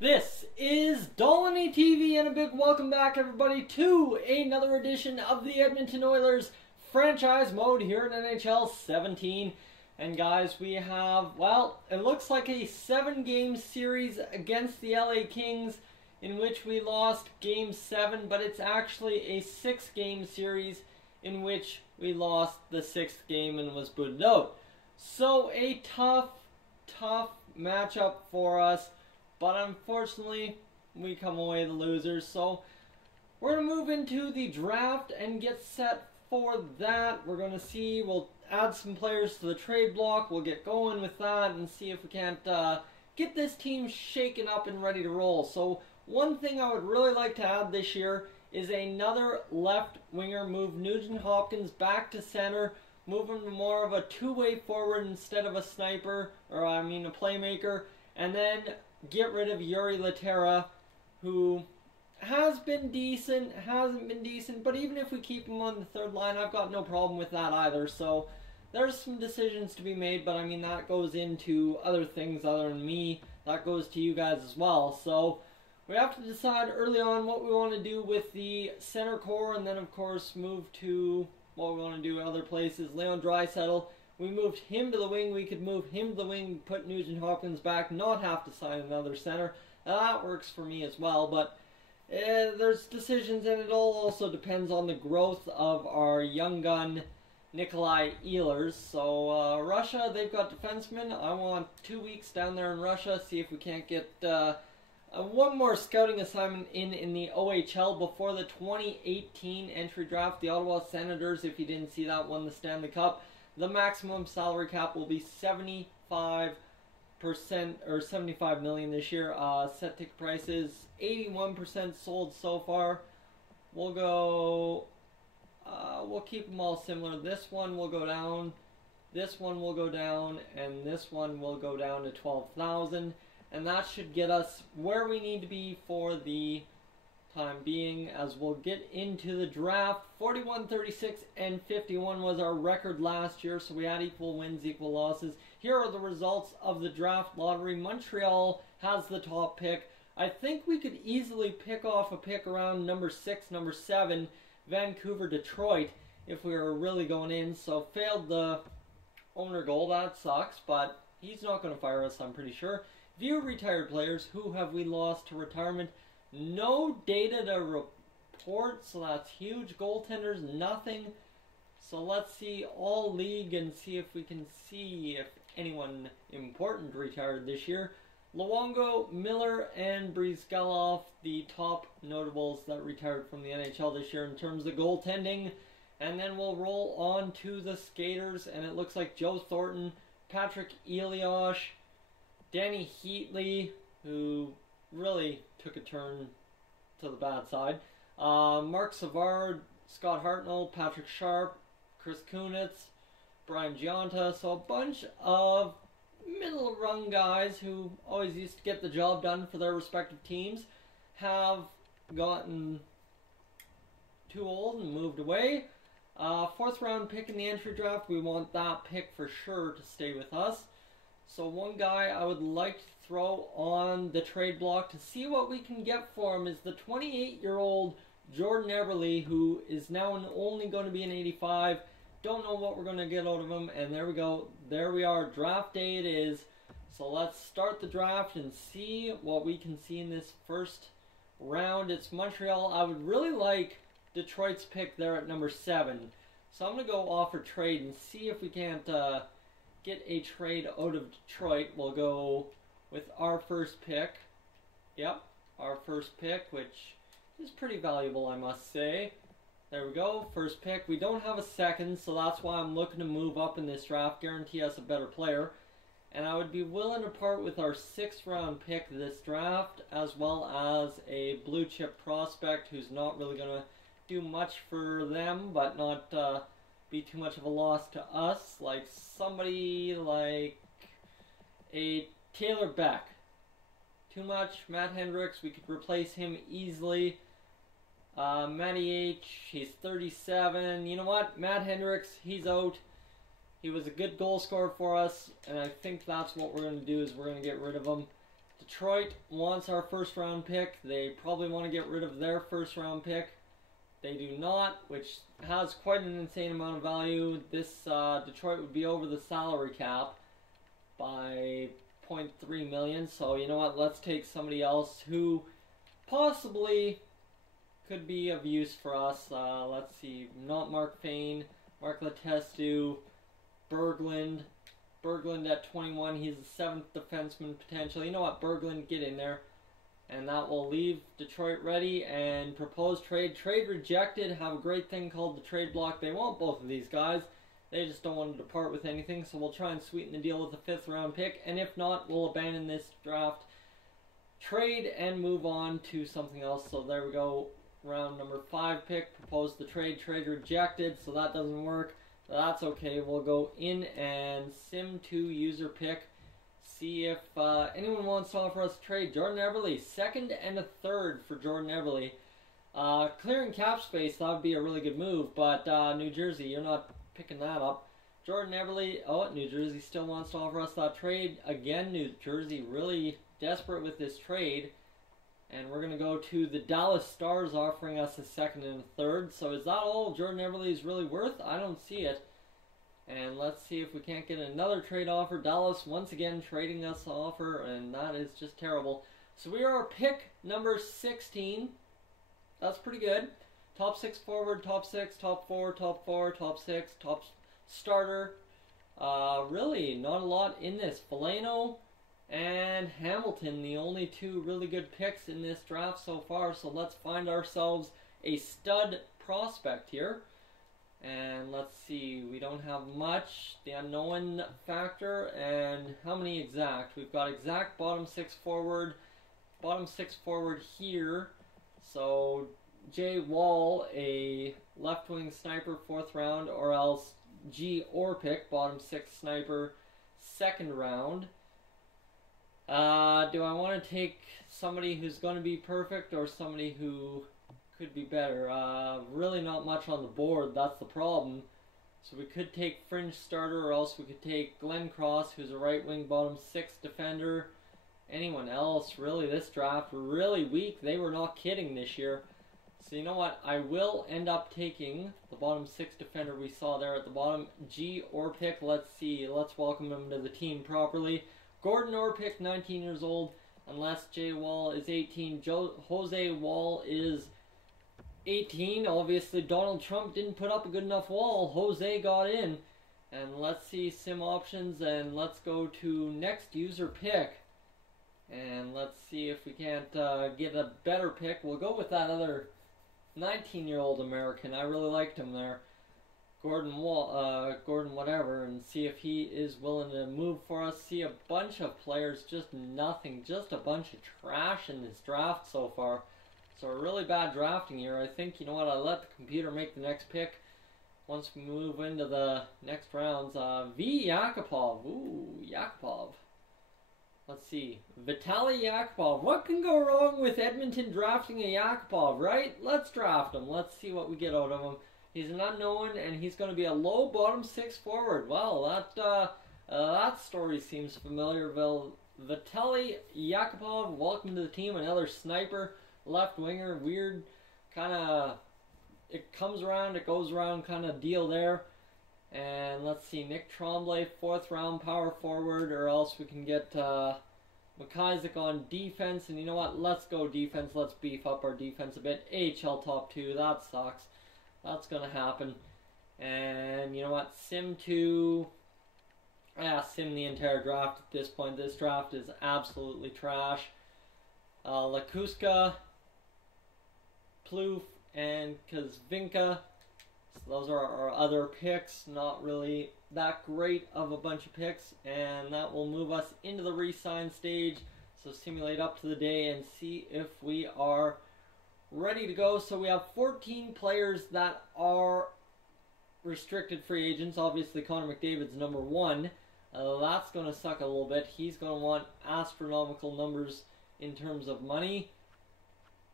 This is Dolynny TV, and a big welcome back, everybody, to another edition of the Edmonton Oilers franchise mode here in NHL 17. And guys, we have, well, it looks like a 7-game series against the LA Kings in which we lost Game 7, but it's actually a 6-game series in which we lost the 6th game and was booted out. So a tough matchup for us. But unfortunately, we come away the losers. So we're going to move into the draft and get set for that. We're going to see, we'll add some players to the trade block. We'll get going with that and see if we can't get this team shaken up and ready to roll. So one thing I would really like to add this year is another left winger. Move Nugent Hopkins back to center. Move him to more of a two-way forward instead of a sniper, or a playmaker. And then get rid of Yuri Laterra, who has been decent, hasn't been decent, but even if we keep him on the third line, I've got no problem with that either. So there's some decisions to be made, but I mean, that goes into other things other than me. That goes to you guys as well. So we have to decide early on what we want to do with the center core, and then of course move to what we want to do other places. Leon Draisaitl, we moved him to the wing. We could move him to the wing, put Nugent Hopkins back, not have to sign another center. That works for me as well, but there's decisions, and it all also depends on the growth of our young gun, Nikolai Ehlers. So Russia, they've got defensemen. I want 2 weeks down there in Russia, see if we can't get one more scouting assignment in the OHL before the 2018 entry draft. The Ottawa Senators, if you didn't see that, won the Stanley Cup. The maximum salary cap will be 75% or $75 million this year. Set ticket prices 81% sold so far. We'll go. We'll keep them all similar. This one will go down. This one will go down, and this one will go down to 12,000, and that should get us where we need to be for the time being, as we'll get into the draft. 41, 36, and 51 was our record last year, so we had equal wins, equal losses. Here are the results of the draft lottery. Montreal has the top pick. I think we could easily pick off a pick around number 6, number 7, Vancouver, Detroit, if we were really going in. So failed the owner goal. That sucks, but he's not going to fire us, I'm pretty sure. View retired players. Who have we lost to retirement? No data to report, so that's huge. Goaltenders, nothing. So let's see all league and see if we can see if anyone important retired this year. Luongo, Miller, and Brizgalov, the top notables that retired from the NHL this year in terms of goaltending. And then we'll roll on to the skaters, and it looks like Joe Thornton, Patrick Elias, Danny Heatley, who really took a turn to the bad side. Mark Savard, Scott Hartnell, Patrick Sharp, Chris Kunitz, Brian Gionta. So a bunch of middle-rung guys who always used to get the job done for their respective teams have gotten too old and moved away. 4th round pick in the entry draft. We want that pick for sure to stay with us. So one guy I would like to throw on the trade block to see what we can get for him is the 28-year-old Jordan Eberle, who is now only going to be an 85. Don't know what we're going to get out of him, and there we go. There we are. Draft day it is. So let's start the draft and see what we can see in this first round. It's Montreal. I would really like Detroit's pick there at number 7. So I'm going to go offer trade and see if we can't get a trade out of Detroit. We'll go with our first pick. Yep, our first pick, which is pretty valuable, I must say. There we go, first pick. We don't have a second, so that's why I'm looking to move up in this draft, guarantee us a better player. And I would be willing to part with our 6th round pick this draft, as well as a blue chip prospect who's not really going to do much for them, but not be too much of a loss to us, like somebody like a Taylor Beck. Too much. Matt Hendricks, we could replace him easily. Matty H, he's 37. You know what? Matt Hendricks, he's out. He was a good goal scorer for us, and I think that's what we're going to do is we're going to get rid of him to Detroit wants our first round pick. They probably want to get rid of their first round pick. They do not, which has quite an insane amount of value. This Detroit would be over the salary cap by 0.3 million. So you know what? Let's take somebody else who possibly could be of use for us. Let's see. Not Mark Fane, Mark Letestu, Berglund. Berglund at 21. He's the 7th defenseman potential. You know what? Berglund, get in there. And that will leave Detroit ready. And proposed trade. Trade rejected. Have a great thing called the trade block. They want both of these guys. They just don't want to depart with anything. So we'll try and sweeten the deal with a 5th round pick. And if not, we'll abandon this draft, trade, and move on to something else. So there we go. Round number 5 pick. Proposed the trade. Trade rejected. So that doesn't work. That's okay. We'll go in and sim 2 user pick. See if anyone wants to offer us a trade. Jordan Eberle, 2nd and a 3rd for Jordan Eberle. Clearing cap space, that would be a really good move, but New Jersey, you're not picking that up. Jordan Eberle, New Jersey still wants to offer us that trade. Again, New Jersey really desperate with this trade. And we're going to go to the Dallas Stars offering us a 2nd and a 3rd. So is that all Jordan Eberle is really worth? I don't see it. And let's see if we can't get another trade offer. Dallas once again trading us an offer, and that is just terrible. So we are pick number 16. That's pretty good. Top 6 forward, top 6, top 4, top 4, top 6, top starter. Really not a lot in this. Foligno and Hamilton, the only 2 really good picks in this draft so far. So let's find ourselves a stud prospect here. And let's see, we don't have much. The unknown factor, and how many exact? We've got exact bottom 6 forward here. So Jay Wall, a left wing sniper, 4th round, or else G Orpik, bottom 6 sniper, 2nd round. Do I want to take somebody who's going to be perfect or somebody who could be better? Really not much on the board, that's the problem. So we could take fringe starter, or else we could take Glenn Cross, who's a right wing bottom 6 defender. Anyone else, really, this draft really weak. They were not kidding this year. So you know what, I will end up taking the bottom 6 defender we saw there at the bottom, G Orpik. Let's see, let's welcome him to the team properly. Gordon Orpik, 19 years old, unless Jay Wall is 18. Jose Wall is 18. Obviously, Donald Trump didn't put up a good enough wall. Jose got in. And let's see sim options, and let's go to next user pick. And let's see if we can't get a better pick. We'll go with that other 19-year-old American. I really liked him there. Gordon whatever, and see if he is willing to move for us. See a bunch of players, just nothing, just a bunch of trash in this draft so far. So a really bad drafting year. I think, you know what, I'll let the computer make the next pick once we move into the next rounds. V. Yakupov. Ooh, Yakupov. Let's see. Vitaly Yakupov. What can go wrong with Edmonton drafting a Yakupov, right? Let's draft him. Let's see what we get out of him. He's an unknown, and he's going to be a low bottom 6 forward. Well, that story seems familiar. Vitaly Yakupov, welcome to the team. Another sniper, left winger, weird kind of, it comes around, it goes around kind of deal there. And let's see, Nick Tremblay, 4th round power forward, or else we can get McIsaac on defense. And you know what, let's go defense. Let's beef up our defense a bit. AHL top 2, that sucks. That's going to happen. And you know what? Sim 2. Sim the entire draft at this point. This draft is absolutely trash. Lakuska, Plouffe, and Kazvinka. So those are our other picks. Not really that great of a bunch of picks. And that will move us into the re-sign stage. So simulate up to the day and see if we are ready to go. So we have 14 players that are restricted free agents. Obviously, Connor McDavid's number 1. That's going to suck a little bit. He's going to want astronomical numbers in terms of money.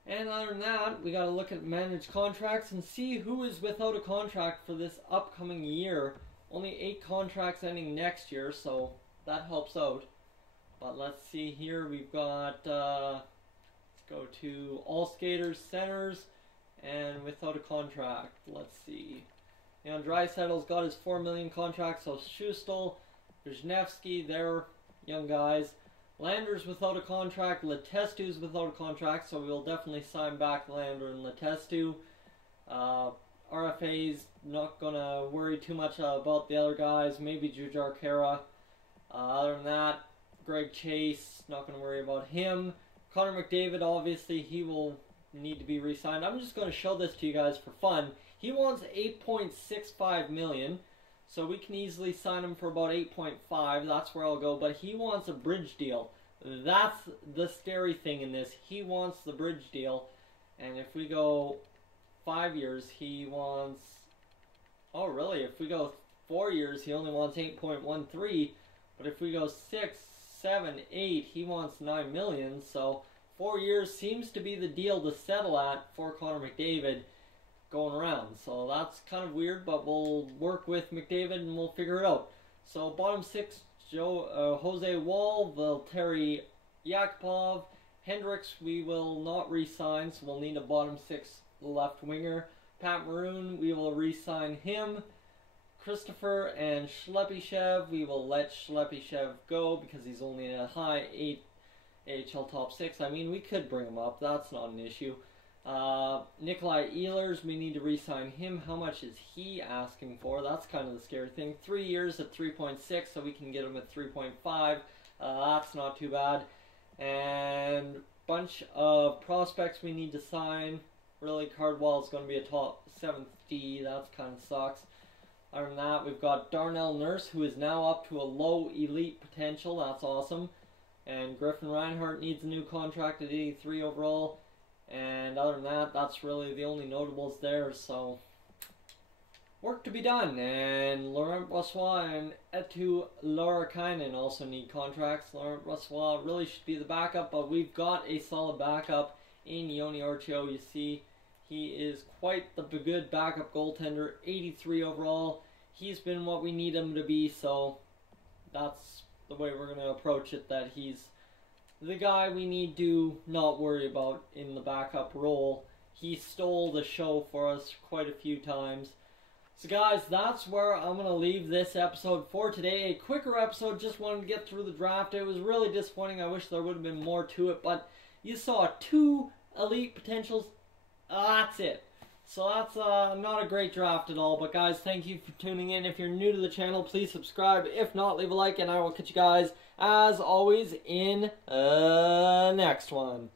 And other than that, we got to look at managed contracts and see who is without a contract for this upcoming year. Only 8 contracts ending next year, so that helps out. But let's see here. We've got, let's go to all skaters, centers, and without a contract. Let's see. You know, Draisaitl's got his $4 million contract, so Schustel, Wisniewski, they're young guys. Lander's without a contract. Letestu's without a contract, so we'll definitely sign back Lander and Letestu. RFA's not going to worry too much about the other guys. Maybe Jujhar Khaira. Other than that, Greg Chase, not going to worry about him. Connor McDavid, obviously, he will need to be re-signed. I'm just going to show this to you guys for fun. He wants $8.65 million, so we can easily sign him for about $8.5. That's where I'll go, but he wants a bridge deal. That's the scary thing in this. He wants the bridge deal, and if we go 5 years, he wants... Oh, really? If we go 4 years, he only wants 8.13, but if we go 6, 7, 8, he wants $9 million, so 4 years seems to be the deal to settle at for Connor McDavid going around. So that's kind of weird, but we'll work with McDavid and we'll figure it out. So bottom 6, Jose Wall, Valtteri Yakupov, Hendricks we will not re-sign, so we'll need a bottom 6 left winger. Pat Maroon, we will re-sign him. Christopher and Shlepyshev, we will let Shlepyshev go because he's only in a high 8 AHL top 6. I mean, we could bring him up. That's not an issue. Nikolai Ehlers, we need to re-sign him. How much is he asking for? That's kind of the scary thing. 3 years at 3.6, so we can get him at 3.5. That's not too bad. And bunch of prospects we need to sign. Really, Cardwell is going to be a top 7th D. That kind of sucks. Other than that, we've got Darnell Nurse, who is now up to a low elite potential. That's awesome. And Griffin Reinhart needs a new contract at 83 overall. And other than that, that's really the only notables there. So, work to be done. And Laurent Brossoit and Eetu Laurikainen also need contracts. Laurent Brossoit really should be the backup, but we've got a solid backup in Yoni Orchio. You see, he is quite the good backup goaltender. 83 overall. He's been what we need him to be, so that's the way we're going to approach it, that he's the guy we need to not worry about in the backup role. He stole the show for us quite a few times. So guys, that's where I'm going to leave this episode for today. A quicker episode, just wanted to get through the draft. It was really disappointing. I wish there would have been more to it, but you saw 2 elite potentials. That's it. So that's not a great draft at all. But guys, thank you for tuning in. If you're new to the channel, please subscribe. If not, leave a like, and I will catch you guys, as always, in next one.